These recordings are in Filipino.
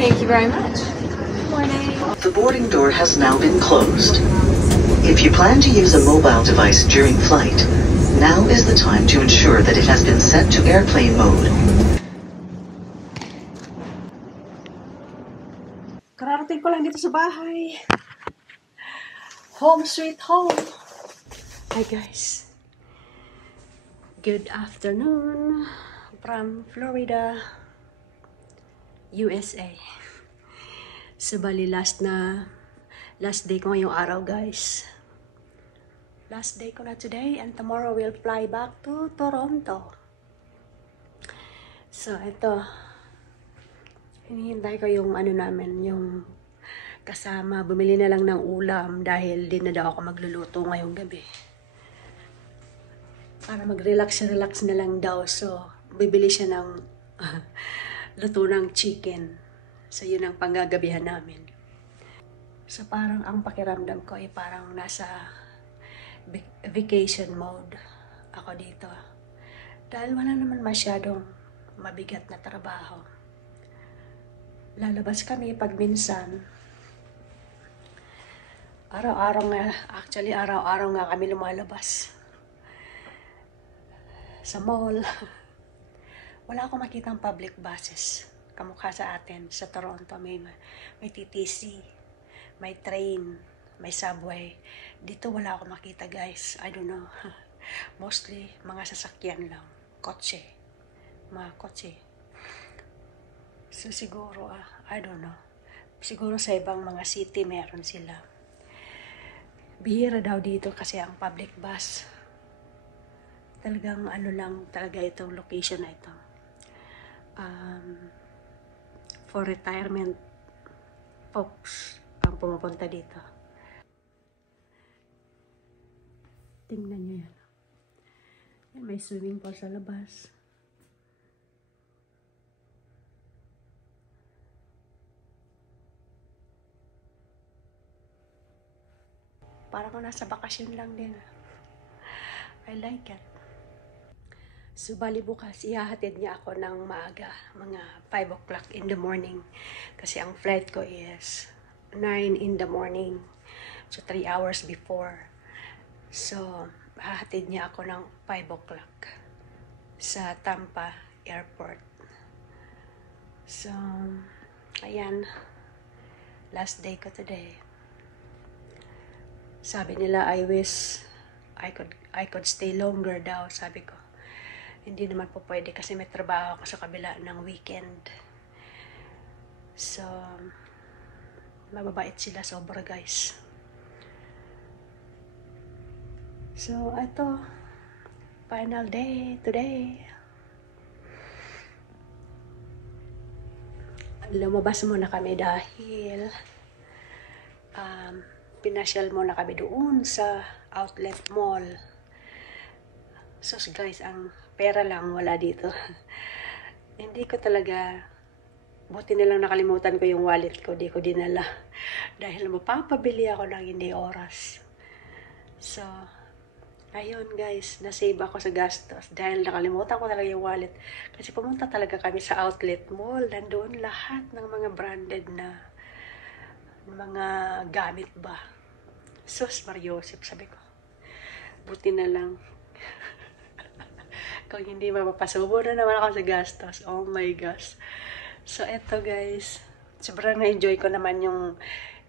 Thank you very much. Morning. The boarding door has now been closed. If you plan to use a mobile device during flight, now is the time to ensure that it has been set to airplane mode. Kararating ko lang dito sa bahay. Home sweet home. Hi guys. Good afternoon from Florida, USA. So bali last day ko ngayong araw guys. Last day ko na today and tomorrow we'll fly back to Toronto. So ito, hinihintay ko yung namin, yung kasama, bumili na lang ng ulam dahil di na daw ako magluluto ngayong gabi. Para mag-relax na lang daw. So, bibili siya ng luto ng chicken. So, yun ang panggagabihan namin. So, parang ang pakiramdam ko ay parang nasa vacation mode ako dito. Dahil wala naman masyadong mabigat na trabaho. Lalabas kami pag minsan. Araw-araw nga kami lumalabas. Sa mall. Wala akong makitang public buses. Kamukha sa atin, sa Toronto, may TTC, may train, may subway. Dito wala akong makita guys. I don't know. Mostly, mga sasakyan lang. Kotse. Mga kotse. So siguro, I don't know. Siguro sa ibang mga city meron sila. Bihira daw dito kasi ang public bus. Talagang lang talaga itong location na ito. For retirement folks ang pumupunta dito. Tingnan nyo yan. Yan, may swimming pool sa labas. Parang kung nasa bakasyon lang din. I like it. So, bali bukas, ihahatid niya ako ng maaga, mga 5 o'clock in the morning. Kasi ang flight ko is 9 in the morning. So, 3 hours before. So, hahatid niya ako ng 5 o'clock sa Tampa Airport. So, ayan. Last day ko today. Sabi nila, I wish I could stay longer daw, sabi ko. Hindi naman po pwede kasi may trabaho ako sa kabila ng weekend. So, mababait sila sobra guys. So, ito, final day today. Lumabas muna kami dahil pinasyal muna kami doon sa outlet mall. So guys, ang pera lang wala dito. Hindi ko talaga, buti na lang nakalimutan ko yung wallet ko, di ko dinala. Dahil mapapabili ako ng hindi oras. So, ayun guys, nasave ako sa gastos. Dahil nakalimutan ko talaga yung wallet. Kasi pumunta talaga kami sa outlet mall. Nandoon lahat ng mga branded na mga gamit ba. Sus Mariosep, sabi ko. Buti na lang. Kung hindi mapapasubo na naman ako sa gastos. Oh my gosh. So, eto guys. Sobrang na-enjoy ko naman yung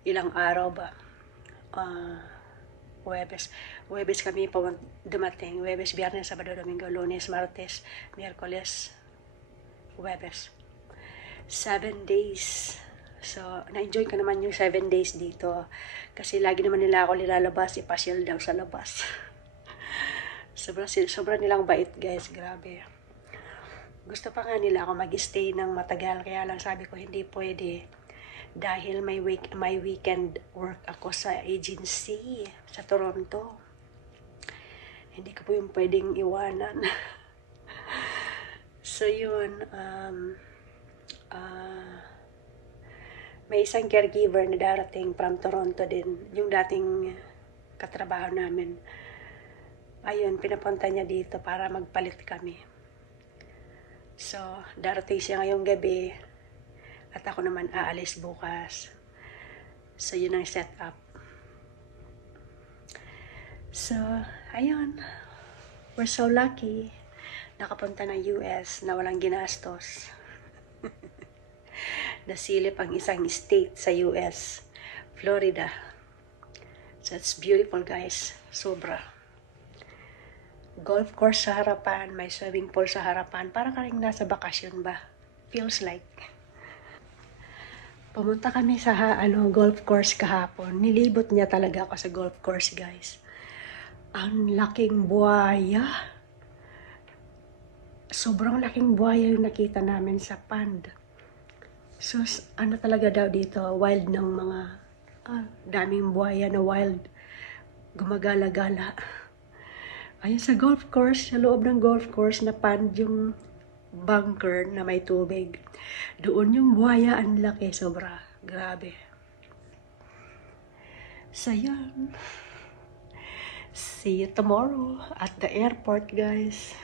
ilang araw ba. Huwebes kami dumating. Huwebes, Biyernes, Sabado, Domingo, Lunes, Martes, Miyerkules, Huwebes. 7 days. So, na-enjoy ko naman yung 7 days dito. Kasi lagi naman nila ako nilalabas, ipasyal daw sa labas. Sobra nilang bait guys, grabe. Gusto pa nga nila ako mag-stay ng matagal, kaya lang sabi ko hindi pwede. Dahil may weekend work ako sa agency sa Toronto. Hindi ko po yung pwedeng iwanan. So yun, may isang caregiver na darating from Toronto din, yung dating katrabaho namin. Ayun, pinapunta niya dito para magpalit kami. So, darating siya ngayong gabi at At ako naman aalis bukas. So, yun ang setup. So, ayun. We're so lucky. Nakapunta ng US na walang ginastos. Nasilip ang isang state sa US. Florida. So, it's beautiful, guys. Sobra. Golf course sa harapan. May swimming pool sa harapan. Para ka rin nasa bakasyon ba? Feels like. Pumunta kami sa golf course kahapon. Nilibot niya talaga ako sa golf course, guys. Ang laking buhaya. Sobrang laking buhaya yung nakita namin sa pond. So, ano talaga daw dito? Wild ng mga daming buhaya na wild. Gumagala-gala. Ayun sa golf course, sa loob ng golf course na pond yung bunker na may tubig. Doon yung buhaya, ang laki, sobra. Grabe. So, yan. See you tomorrow at the airport, guys.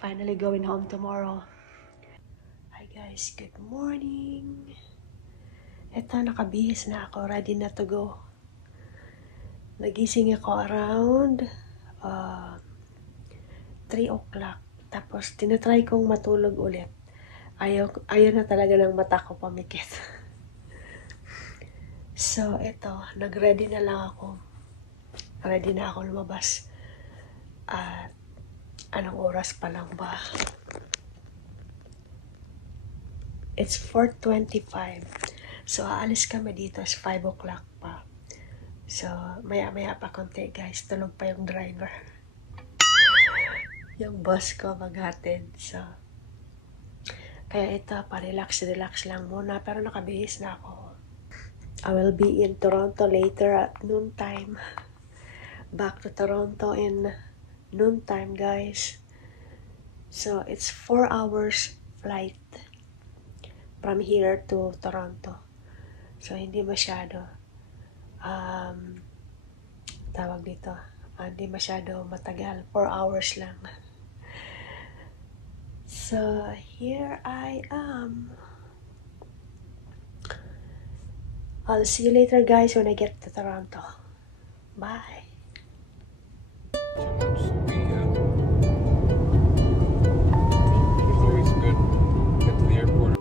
Finally going home tomorrow. Hi, guys. Good morning. Eto, nakabihis na ako. Ready na to go. Nagising ako around 3 o'clock. Tapos, tinatry kong matulog ulit. Ayaw na talaga ng mata ko pamikit. So, ito. Nag-ready na lang ako. Ready na ako lumabas. At, anong oras pa lang ba? It's 4:25. So, aalis kami dito as 5 o'clock pa. So, maya-maya pa konti, guys. Tulog pa yung driver. Yung boss ko maghatid. So, kaya ito, pa-relax lang muna. Pero nakabihis na ako. I will be in Toronto later at noontime. Back to Toronto in noontime, guys. So, it's 4 hours flight from here to Toronto. So, hindi masyado tawag dito. Hindi masyado matagal. 4 hours lang. So, here I am. I'll see you later, guys, when I get to Toronto. Bye. It's always good to get to the airport.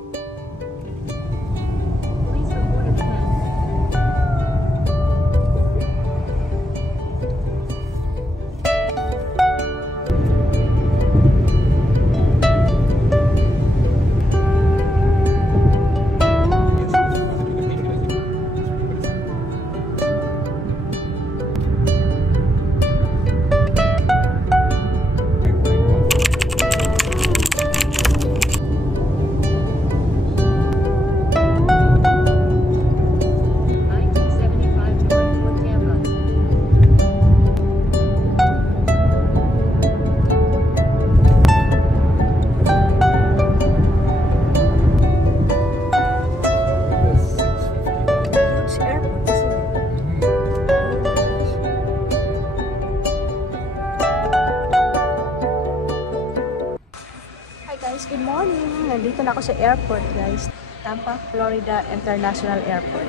Guys, good morning! Nandito na ako sa airport, guys. Tampa, Florida International Airport.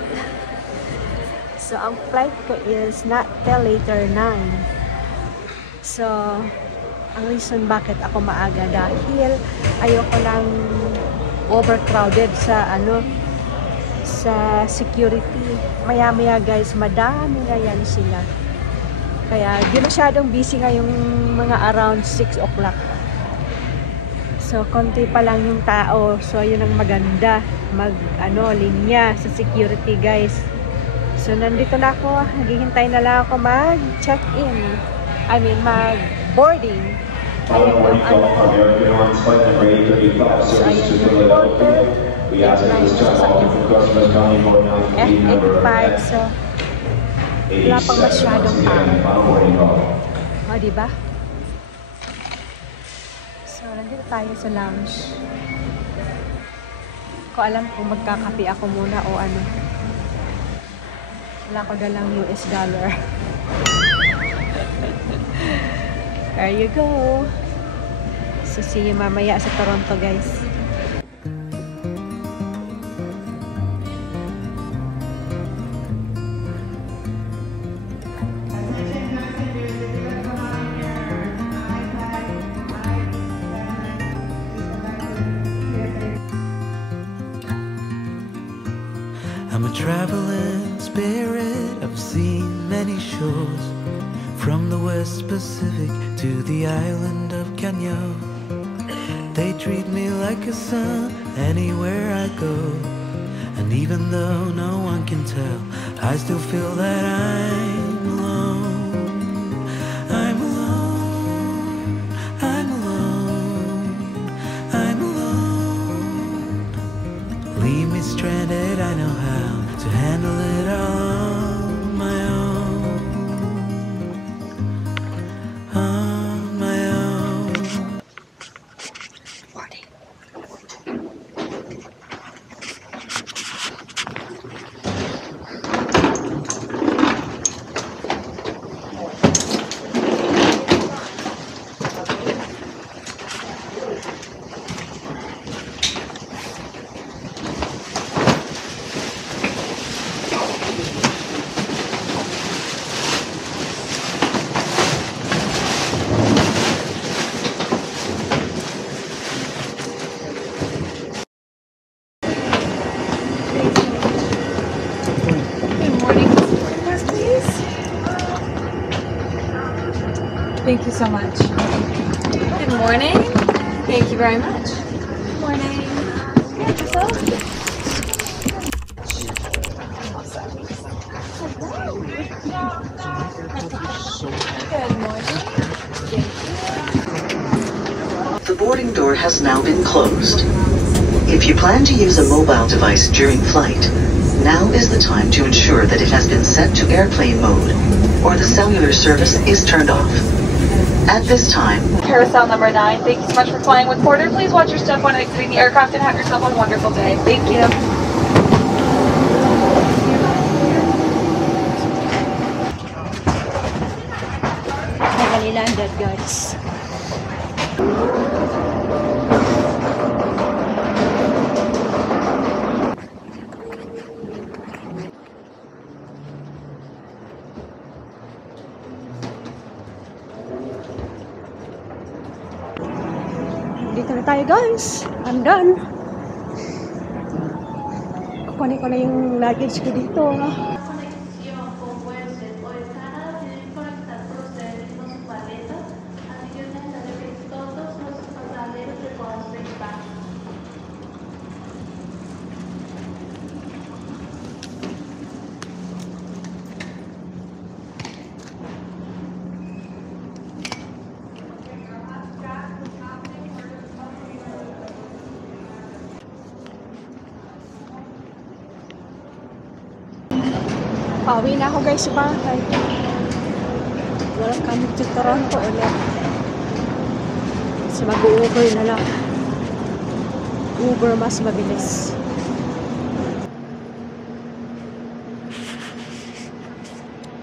So, ang flight ko is not till later 9. So, ang reason bakit ako maaga dahil ayoko lang overcrowded sa sa security. Maya-maya, guys, madami na yan sila. Kaya, di masyadong busy ngayong mga around 6 o'clock. So, konti pa lang yung tao. So, yun ang maganda. Linya sa security, guys. So, nandito na ako. Naghihintay na lang ako mag-check-in. Mag-boarding. Ayun yung So, ayun yung porter. Ito na yung sasakyan. F85. So, wala pang masyadong tao. O, diba? So, nandito tayo sa lounge. Ko alam kung magkakape ako muna o ano. Wala ko dalang US dollar. There you go. So, see you mamaya sa Toronto, guys. I'm a traveling spirit, I've seen many shores, from the West Pacific to the island of Kenya. They treat me like a son anywhere I go, and even though no one can tell, I still feel that I'm alone. I'm alone, I'm alone, I'm alone. Leave me stranded, I know how to handle it all on my own. On my own. Morning. Good morning. Yes, please. Thank you so much. Good morning. Thank you very much. Good morning. Good yourself? Good morning. The boarding door has now been closed. If you plan to use a mobile device during flight, now is the time to ensure that it has been set to airplane mode, or the cellular service is turned off. At this time, Carousel number 9. Thank you so much for flying with Porter. Please watch your step when exiting the aircraft and have yourself a wonderful day. Thank you. Finally landed, guys. Dito na tayo, guys. I'm done. Kukunin ko na yung luggage ko dito. Conexión con Western o escala deben conectar procedimientos su paleta, así que es necesario que todos los pasajeros recojan su equipaje. Pauwi na ako, guys, sa bahay. Wala kami sa Toronto ulit. So mag-Uber na lang. Uber mas mabilis.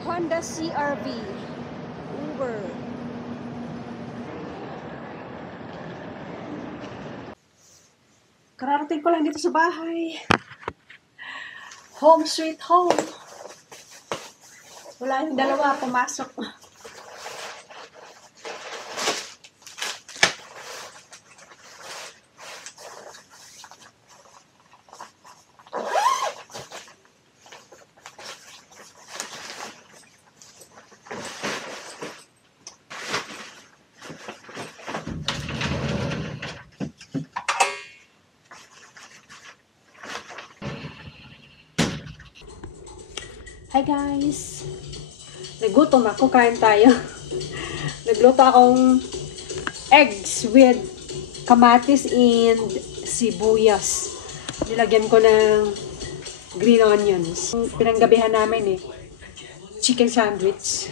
Honda CR-V. Uber. Kararating ko lang dito sa bahay. Home sweet home. Wala yung dalawa, pumasok. Hi guys! Nagutom ako, kain tayo. Nagluto akong eggs with kamatis and sibuyas. Nilagyan ko ng green onions. Pinanggabihan namin chicken sandwich.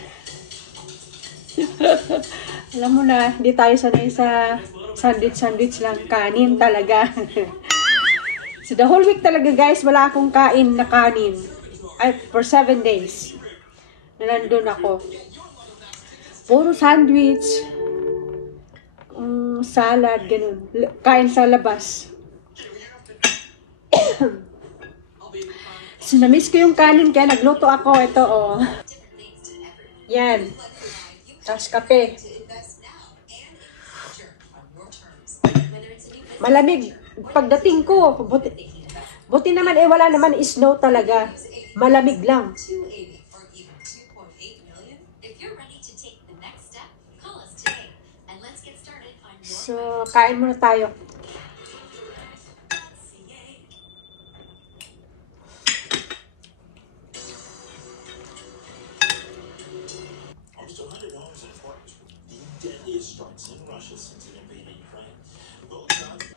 Alam mo na, hindi tayo sanay sa sandwich lang. Kanin talaga. So the whole week talaga guys, wala akong kain na kanin. For 7 days na nandun ako. Puro sandwich, salad, ganun. Kain sa labas. So, na-miss ko yung kanin kaya nagluto ako. Ito, oh. Yan. Tapos kape. Malamig. Pagdating ko, Buti naman wala naman snow talaga. Malamig lang. So, kain muna tayo. Almost 100 hours in March, the deadliest strikes in Russia since it invaded Ukraine. Both sides.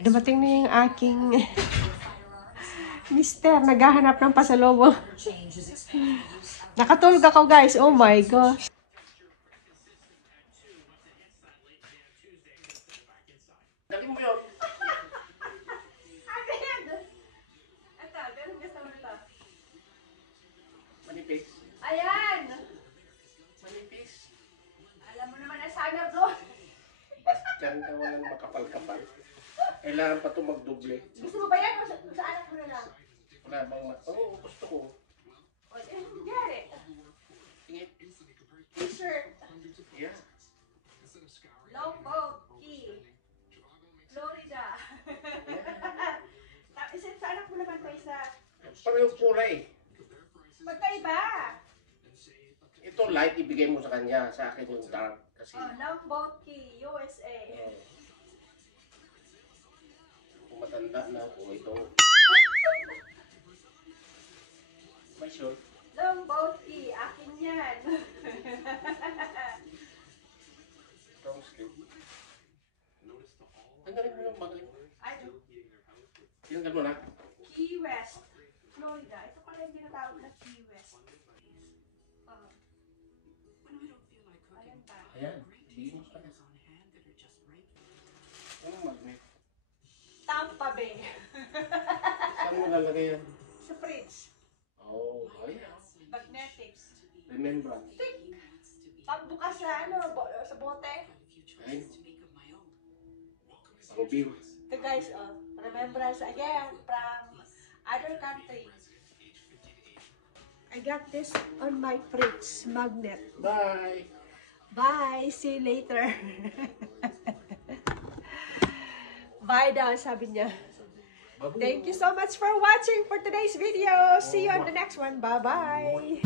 Dumating na yung aking mister, naghahanap ng pasalubong. Nakatulog ako, guys. Oh my gosh. Dali mo yun. Manipis. Ayan! Manipis. Alam mo naman na sana, bro. Bastian ka walang makapal-kapal. Kailangan pa ito magdoble. Gusto mo ba yan? O sa anak mo na lang? Wala bang oo, gusto ko. O, nangyari. Tingit. T-shirt. Yeah. Longboat. Key. Florida. Isa sa anak mo naman pa isa. Parehong kulay. Magkaiba. Ito light, ibigay mo sa kanya. Sa akin yung dark. Kasi, Longboat Key, USA. kung matanda na ako ito. May short. Longboat Key, akin yan. Strong skin. Tanggalin mo yung bagay. Ay, Tinanggal mo na. Key West, Florida. Ito pala yung tinatawag na Key West. Ayan ba? Ayan. Bigyan mo sa kanya. Ano magnet? Tampa Bay. Saan mo lalagay yan? Sa fridge. Oh, ayan. Magnetics. Remembrance. Pagbukas sa sa bote. Ayun. Ang view. Ito guys, remembrance again from other country. I got this on my fridge magnet. Bye! Bye! See you later. Bye daw, sabi niya. Thank you so much for watching for today's video. See you on the next one. Bye-bye.